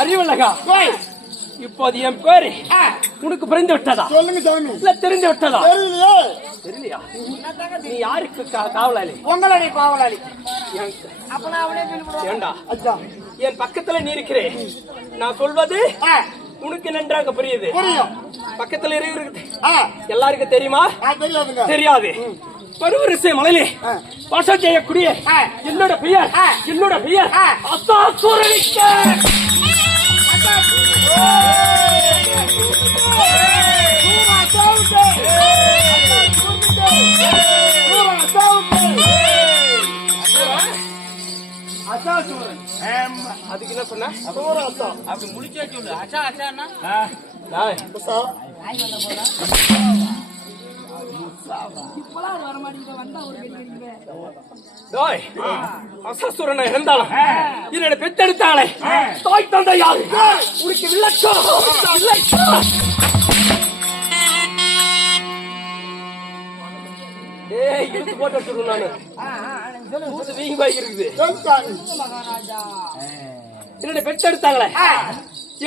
அறிவுலகா இப்போது என் பேரு உனக்கு புரிந்து விட்டதா? சொல்லுங்க சாமி. இல்ல தெரிந்து விட்டதா? தெரியலையா? நீ யாருக்கு காவலாளி? உங்களுடைய காவலாளி. ஏண்டா என் பக்கத்துல நீ இருக்கிறே, நான் சொல்வது உனக்கு நன்றாக புரியுது. பக்கத்துல இருக்கிறது எல்லாருக்கும் தெரியுமா? தெரியாது. பருவரிசை மலையிலே வாசம் செய்யக்கூடிய என்னோட பெயர் அசாசூரனிக்க. அதுக்கு என்ன சொன்ன? அப்படி முடிச்சே சொல்லு. அசா அசானா அசாசுரனை இருந்தாலும் என்னோட பெத்தெடுத்தாளே தாய் தந்தை யாரு? உனக்கு விளக்கம் இழுத்து போட்டு நானு வீங்கி இருக்குது. என்னோட பெத்தெடுத்தாங்களே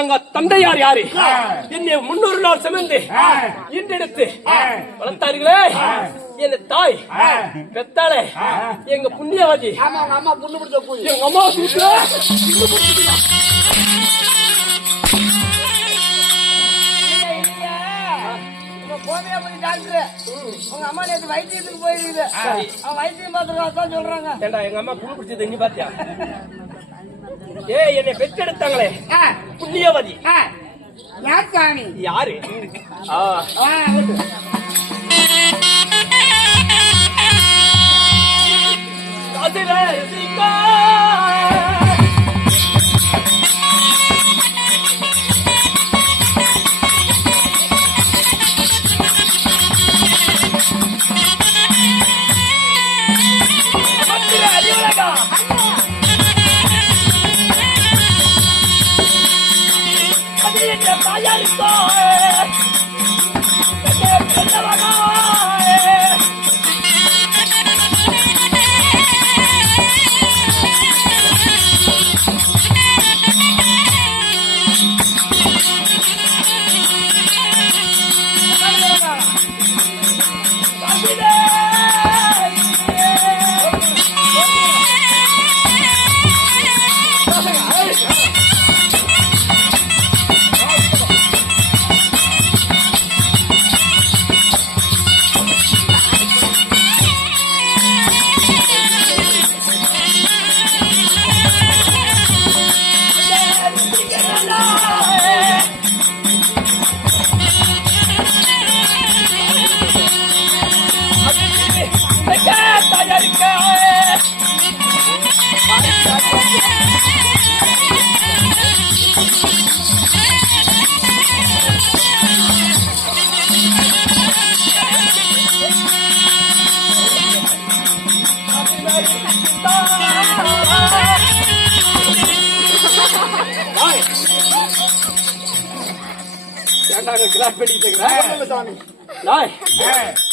எங்க தந்தையார் யாரு? என்னை 300 நாள் சுமந்து இன்றெடுத்து வளர்த்தார்களே என் தாய் பெத்தாளே எங்க புண்ணியவாதி. எங்க அம்மா உங்க அம்மா நேற்று வைத்தியத்துக்கு போயிருக்குது. வைத்தியம் பார்த்துருக்காங்க சொல்றாங்க. ஏண்டா எங்க அம்மா புண்ணு பிடிச்சது எங்க பாத்தியா? என்னை பெற்றெடுத்தாங்களே புண்ணியவதி யாரு?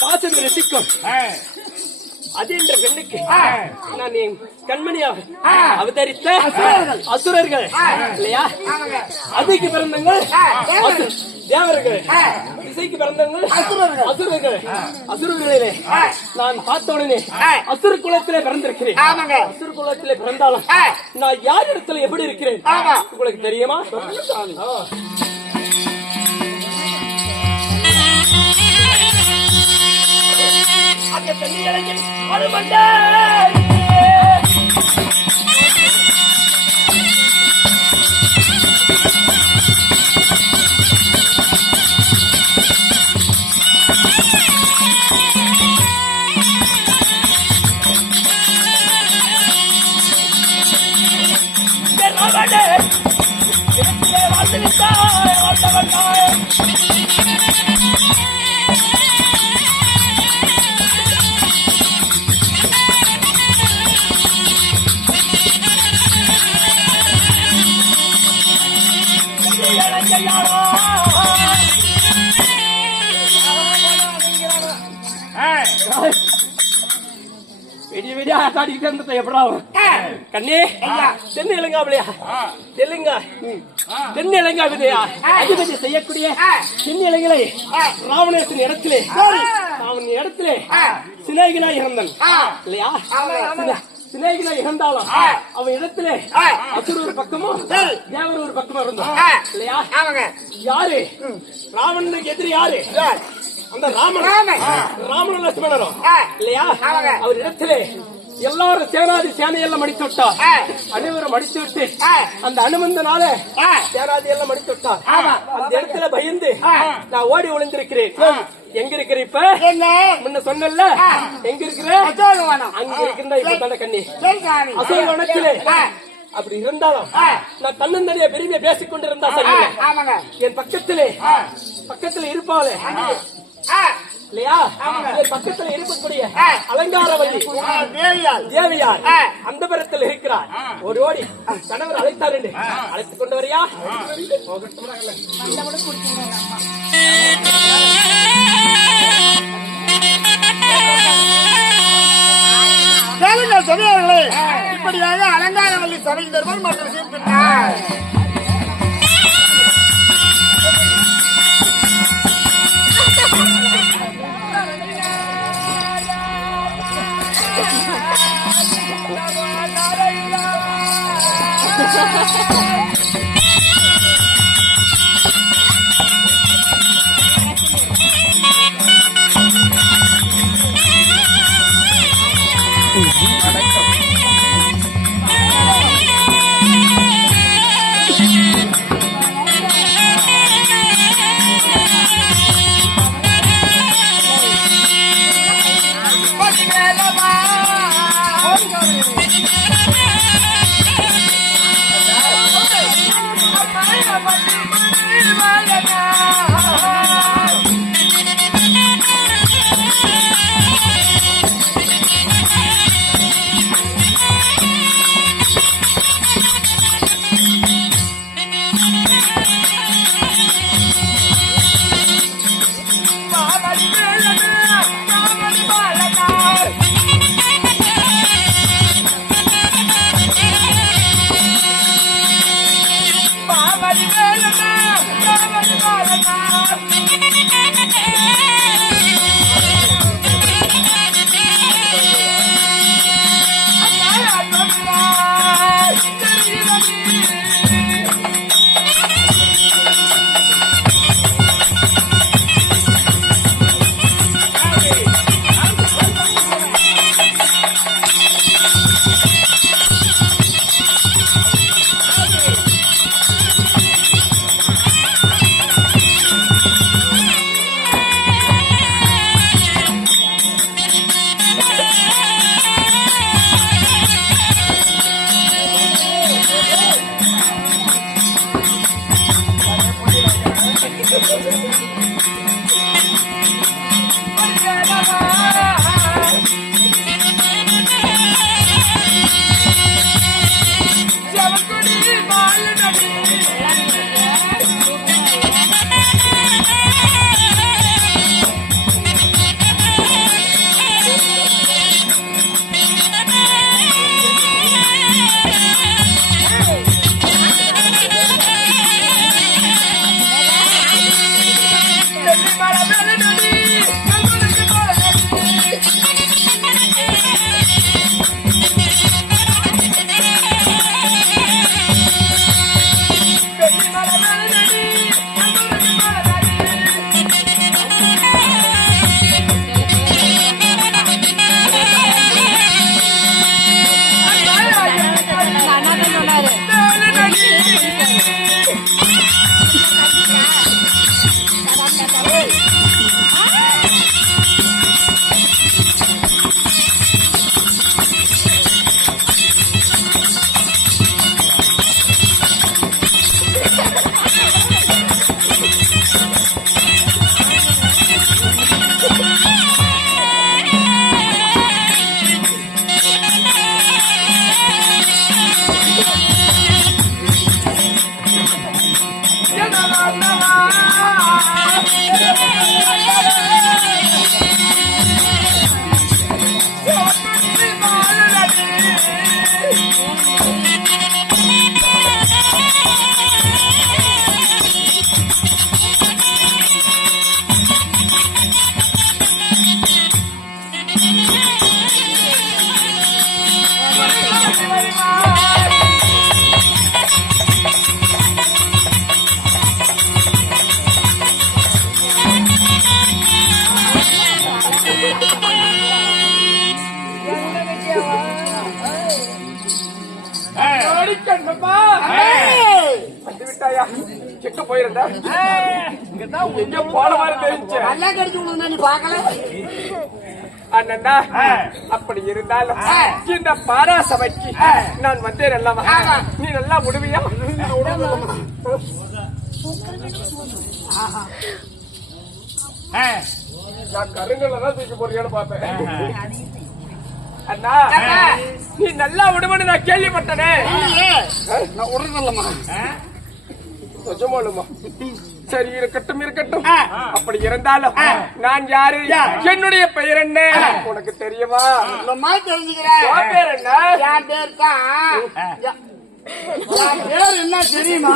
காசு ரசிக்கும் அதென்ற பெண்ணுக்கு நான் கண்மணியாக அவதரித்த அசுரர்கள் இல்லையா? அதுக்கு பிறந்தவங்க தேவர்கள் திசைக்கு பிறந்தவர்கள் அசுரர்கள். அசுரர்கள். அசுரர்களிலே நான் பார்த்த உடனே அசுர குலத்திலே பிறந்திருக்கிறேன். ஆமாங்க. அசுர குலத்திலே பிறந்தாலும் நான் யார் இடத்துல எப்படி இருக்கிறேன் உங்களுக்கு தெரியுமா? அங்கே தண்ணி இறங்கி அழுமண்டே வெடி வெடியா ஆட்டாடிக்கிட்டே இருந்த எப்படா கண்ணே தென்னை இளங்காவிலையா தென்னை இளங்காவிலையா அதிபதி செய்யக்கூடிய தென்னை இளங்கலை ராவணேசன் இடத்திலே அவன் இடத்திலே சிநேகினா இறந்தான் இல்லையா? சிநேகினா இறந்தாலும் அவன் இடத்திலே அசுர ஒரு பக்கமும் தேவர் ஒரு பக்கமும் இருந்தான் இல்லையா? யாரு ராவணனுக்கு எதிரி யாரு? அந்த ராமன் லட்சுமணரும் இல்லையா? அவர் இடத்திலே எல்லாரும் சேனாதி சேனையெல்லாம் மடித்து விட்டார். அனைவரும் மடித்து விட்டு அந்த அனுமந்தனால சேனாதி எல்லாம் மடித்து விட்டார். அந்த இடத்துல பயந்து நான் ஓடி ஒளிந்திருக்கிறேன். எங்க இருக்கிற இப்ப முன்ன சொன்னல எங்க இருக்கிற அங்க இருக்கிற இப்ப தானே கண்ணி அசோகவனத்திலே அப்படி இருந்தாலும் நான் தன்னந்தனியா பெருமையை பேசிக் கொண்டிருந்தா சரி. என் பக்கத்திலே இருப்பாளே இல்லையா? பக்கத்துல இருக்கக்கூடிய அலங்காரவல்லி தேவியார் அந்த பரத்தில் இருக்கிறார். ஒரு ஓடி கணவர் அழைத்தார் என்று அழைத்துக் கொண்டு வரியா? சொன்னார்களே இப்படியாக அலங்காரவல்லி சபை தருவார் மற்றும் சீர்திருத்தார். என்னப்பா வந்து விட்டாயா? எங்க போயிருந்த? எங்க போன மாதிரி தெரிஞ்சு நல்லா கடிச்சு விடுங்க நீ பாக்கல. அண்ணா அப்படி இருந்தாலும் இந்த பாராசபைக்கு நான் வந்தேன் அல்லவா? நீ நல்லா முடிவியா? நான் கருங்கல்ல தூக்கி போறியான்னு பார்த்தேன். அண்ணா நீ நல்லா விடுவன்னு நான் கேள்விப்பட்டனே. நான் விடுறதில்லம்மா. நிஜமாலுமா? சரி இருக்கட்டும் இருக்கட்டும். அப்படி இருந்தாலும் நான் யாரு, என்னுடைய பெயர் என்ன உனக்கு தெரியுமா? தெரிஞ்சுக்கிறேன். பேர் என்ன? என் பேர் தான். என் பேர் என்ன தெரியுமா?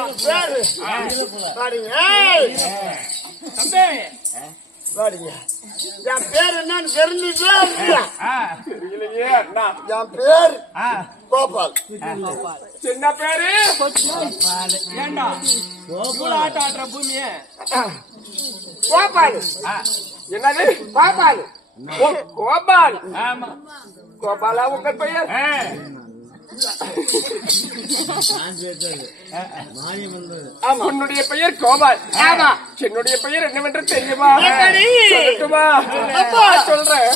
என் பேரு என் பேர் என்னன்னு தெரிஞ்சுக்கே தெரியலையே அண்ணா. என் பேர் கோபால். சின்ன பேரு ஏண்டா ஆட்ட ஆட்டுற பூமியே கோபால். என்னது? கோபால். ஓ, கோபால். கோபாலா உங்கள் பெயர்? உன்னுடைய பெயர் கோபால். என்னுடைய பெயர் என்னவென்று தெரியுமா? சொல்லட்டுமா? சொல்றேன்.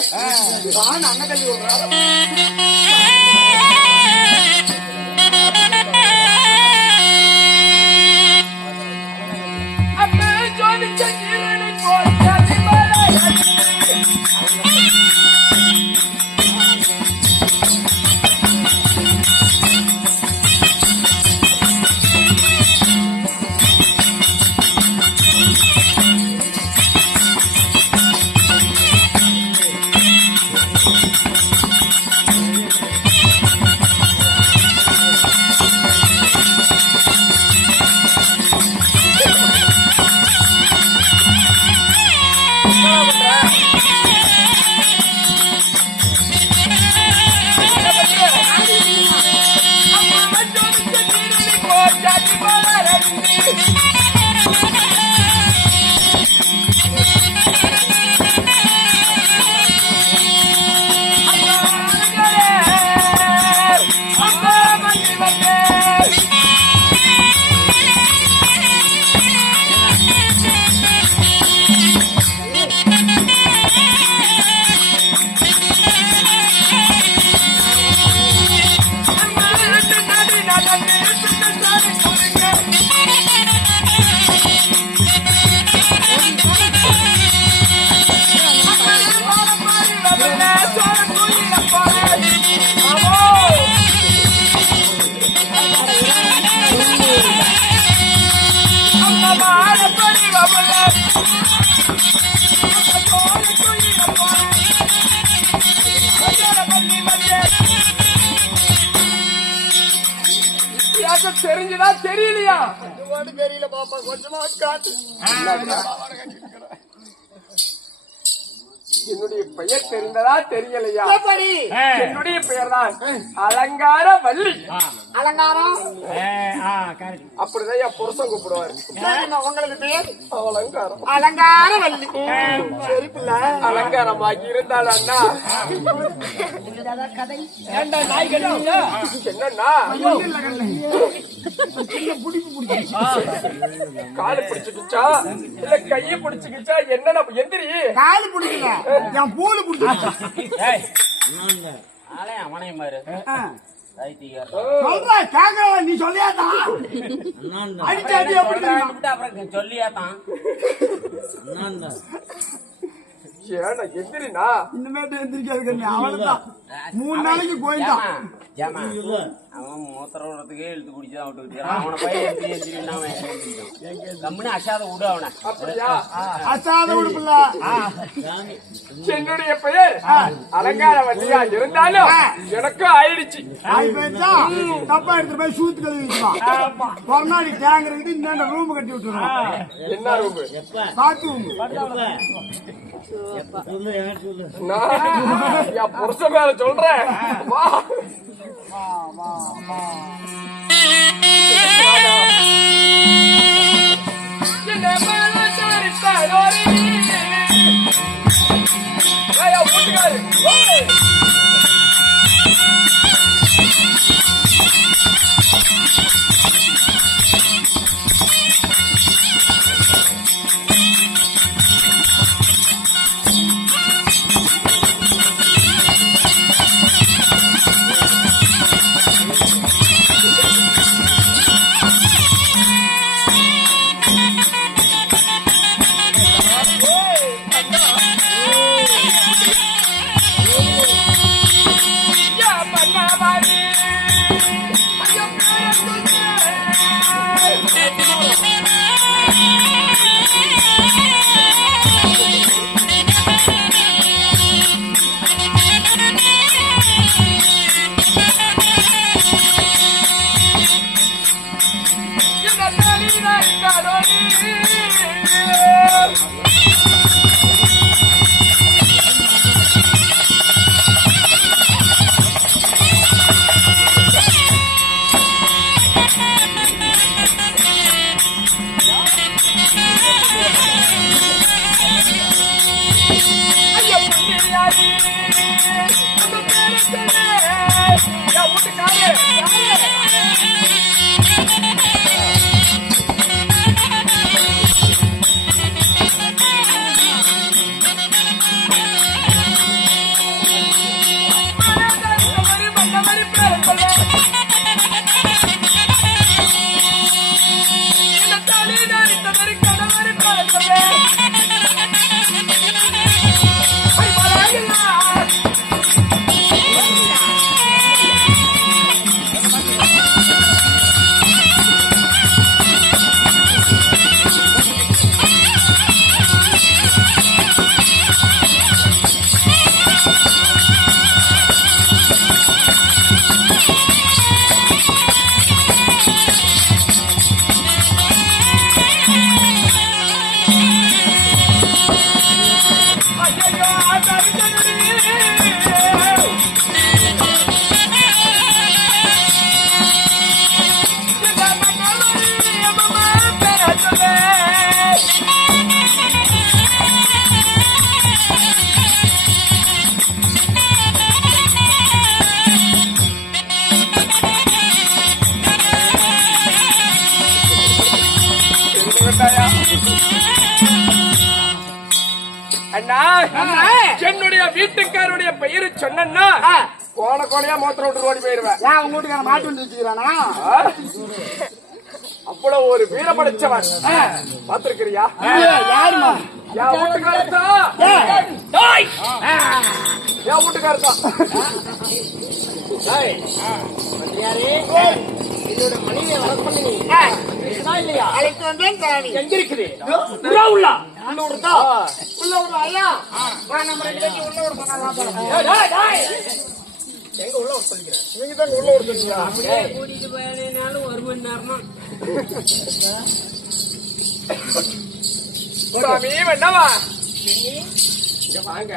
தெரிஞ்சதா தெரியலையா? தெரியல பாப்பா, கொஞ்சமா காட்டு. என்னுடைய பெயர் தெரிந்ததா தெரியலையா? என்னுடைய பெயர் தான் அலங்கார வள்ளி. அலங்காரம் அப்படிதான் என் புருஷன் கூப்பிடுவாரு. உங்களுக்கு பேர் அலங்காரம். அலங்கார வள்ளி. சரி பிள்ளை, அலங்காரமாகி இருந்தாள் அண்ணா. ஏண்டா நாய் கடிச்சீங்க? என்னன்னா காலு பிடிச்சுக்கிச்சா இல்ல கைய பிடிச்சுக்கிச்சா? என்ன எந்திரி? காலு பிடிக்கல, என் பூலு பிடிச்சா. அவனே மாறு நீ சொல்லியாதா? அடிச்சாடி அப்புறம் சொல்லியாதான் ஏன்னா எந்திரினா இனிமேட்டு எந்திரிக்காது. அவனுதான் 3 நாளைக்கு போயிட்டான். அவன் மூத்திர விடுறதுக்கே இழுத்து குடிச்சுதான் விட்டு அவனை பையன் கம்முன்னு அசாத விடு அவனை. அப்படியா? அசாத விடுப்புல. என்னுடைய பெயர் அலங்கார வண்டியா இருந்தாலும் எனக்கும் ஆயிடுச்சு. தப்பா எடுத்து போய் சூத்து கழுவிக்கலாம். கொரோனாடி டேங்கிறது இந்த ரூம் கட்டி விட்டுருவோம். என்ன ரூம்? பாத்ரூம். என் புருஷ மேல சொல்றேன். வா வீட்டுக்காரு அண்ணா என்னுடைய வீட்டுக்காருடைய பெயரு சொன்னா கோல கோலையா மோத்திர விட்டு ஓடி போயிருவேன். ஏன் உங்க வீட்டுக்கார மாட்டு வந்து வச்சுக்கிறானா? அவ்வளவு ஒரு வீர படைச்சவன் பாத்திருக்கிறியா? யாருமா? என் வீட்டுக்காரத்தான், என் வீட்டுக்காரத்தான். என்னோட மனைவியை வர பண்ணி இல்லையா? அழைத்து வந்தேன் தானி. எங்க இருக்குது? உள்ள உள்ள உள்ளூர்தா? உள்ளூர் ஐயா. நம்ம ரெண்டு பேரும் உள்ளூர் பண்ணலாம். எங்க உள்ள ஒரு சொல்லிக்கிறேன். நீங்க தான் உள்ளூர் சொல்றீங்க. கூட்டிட்டு போயாலும் 1 மணி நேரமா சாமி வேண்டாமா? இங்க வாங்க.